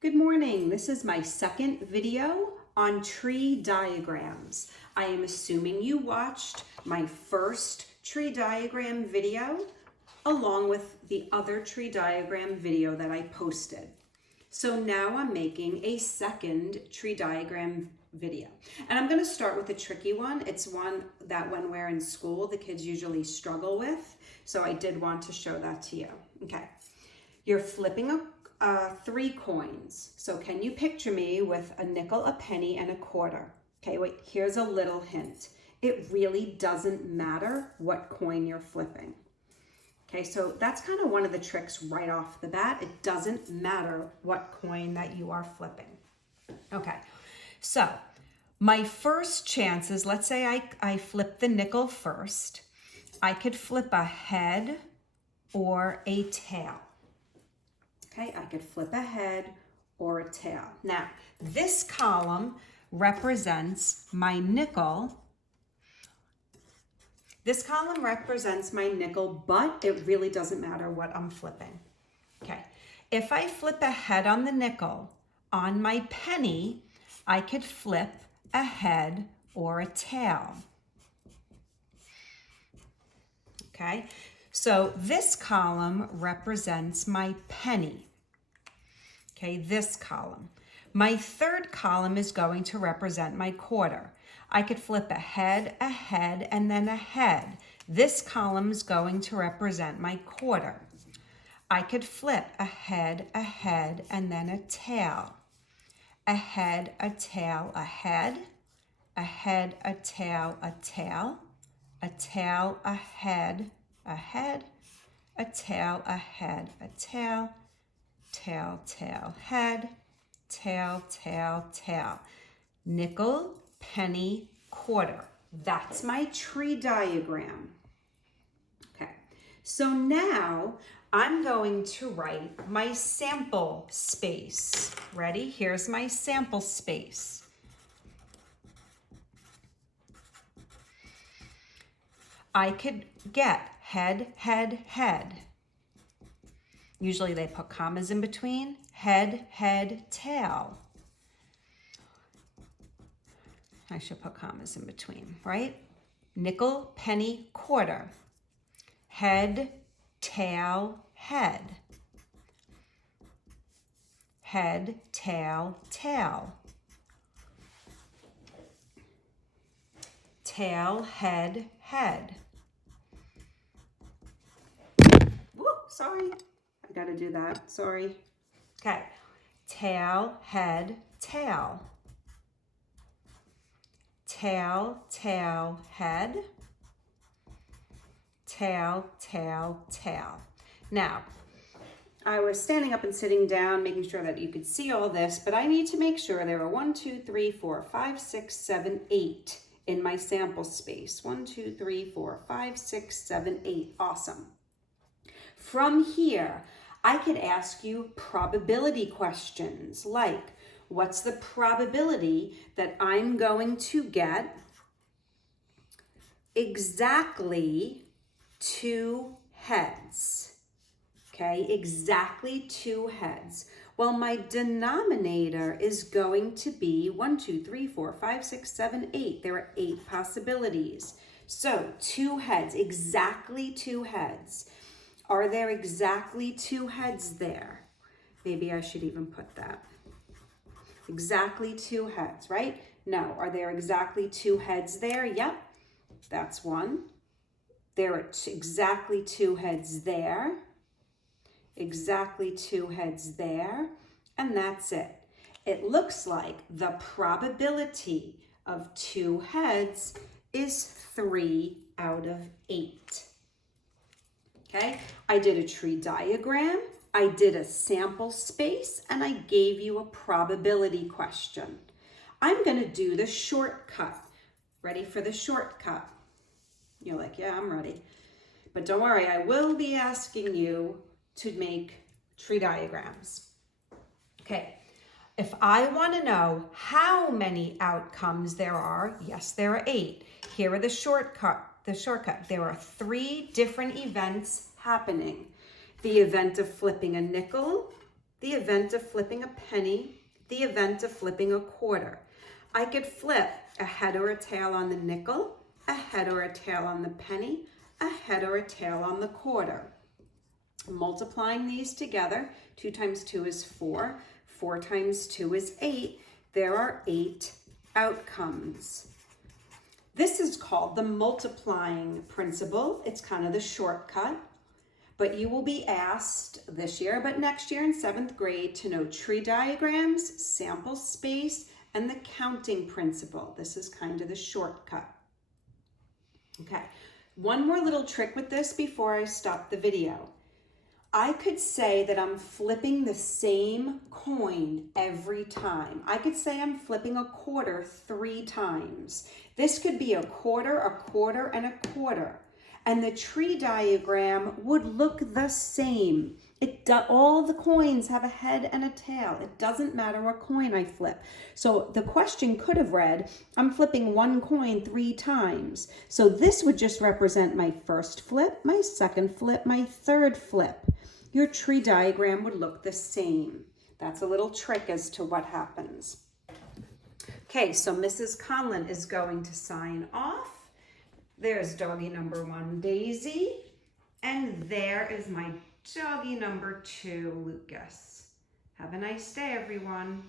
Good morning. This is my second video on tree diagrams. I am assuming you watched my first tree diagram video along with the other tree diagram video that I posted. So now I'm making a second tree diagram video. And I'm going to start with a tricky one. It's one that when we're in school, the kids usually struggle with. So I did want to show that to you. Okay. You're flipping three coins. So can you picture me with a nickel, a penny, and a quarter? Okay, wait, here's a little hint. It really doesn't matter what coin you're flipping. Okay, so that's kind of one of the tricks right off the bat. It doesn't matter what coin that you are flipping. Okay, so my first chances, let's say I flip the nickel first. I could flip a head or a tail. Okay, I could flip a head or a tail. Now, this column represents my nickel. This column represents my nickel, but it really doesn't matter what I'm flipping. Okay, if I flip a head on the nickel, on my penny, I could flip a head or a tail. Okay, so this column represents my penny. Okay, this column. My third column is going to represent my quarter. I could flip a head, and then a head. This column is going to represent my quarter. I could flip a head, and then a tail. A head, a tail, a head. A head, a tail, a tail. A tail, a head, a head. A tail, a head, a tail. Tail, tail, head, tail, tail, tail. Nickel, penny, quarter. That's my tree diagram. Okay, so now I'm going to write my sample space. Ready? Here's my sample space. I could get head, head, head. Usually they put commas in between. Head, head, tail. I should put commas in between, right? Nickel, penny, quarter. Head, tail, head. Head, tail, tail. Tail, head, head. Woo, sorry. I gotta do that, sorry. Okay, tail, head, tail. Tail, tail, head. Tail, tail, tail. Now, I was standing up and sitting down, making sure that you could see all this, but I need to make sure there are 1, 2, 3, 4, 5, 6, 7, 8 in my sample space. 1, 2, 3, 4, 5, 6, 7, 8. Awesome. From here, I could ask you probability questions like, what's the probability that I'm going to get exactly 2 heads? Okay, exactly 2 heads. Well, my denominator is going to be 1, 2, 3, 4, 5, 6, 7, 8. There are 8 possibilities. So 2 heads, exactly 2 heads. Are there exactly 2 heads there? Maybe I should even put that. Exactly 2 heads, right? No. Are there exactly 2 heads there? Yep. That's one. There are exactly 2 heads there. Exactly 2 heads there. And that's it. It looks like the probability of 2 heads is 3 out of 8. Okay, I did a tree diagram, I did a sample space, and I gave you a probability question. I'm going to do the shortcut. Ready for the shortcut? You're like, yeah, I'm ready. But don't worry, I will be asking you to make tree diagrams. Okay, if I want to know how many outcomes there are, yes, there are 8. Here are the shortcut. There are 3 different events happening. The event of flipping a nickel, the event of flipping a penny, the event of flipping a quarter. I could flip a head or a tail on the nickel, a head or a tail on the penny, a head or a tail on the quarter. Multiplying these together, 2 times 2 is 4, 4 times 2 is 8. There are 8 outcomes. This is called the multiplying principle. It's kind of the shortcut, but you will be asked this year, but next year in 7th grade, to know tree diagrams, sample space, and the counting principle. This is kind of the shortcut. Okay, one more little trick with this before I stop the video. I could say that I'm flipping the same coin every time. I could say I'm flipping a quarter 3 times. This could be a quarter, and a quarter. And the tree diagram would look the same. All the coins have a head and a tail. It doesn't matter what coin I flip. So the question could have read, I'm flipping one coin 3 times. So this would just represent my first flip, my second flip, my third flip. Your tree diagram would look the same. That's a little trick as to what happens. Okay, so Mrs. Conlon is going to sign off. There's doggy number 1, Daisy. And there is my doggy number 2, Lucas. Have a nice day, everyone.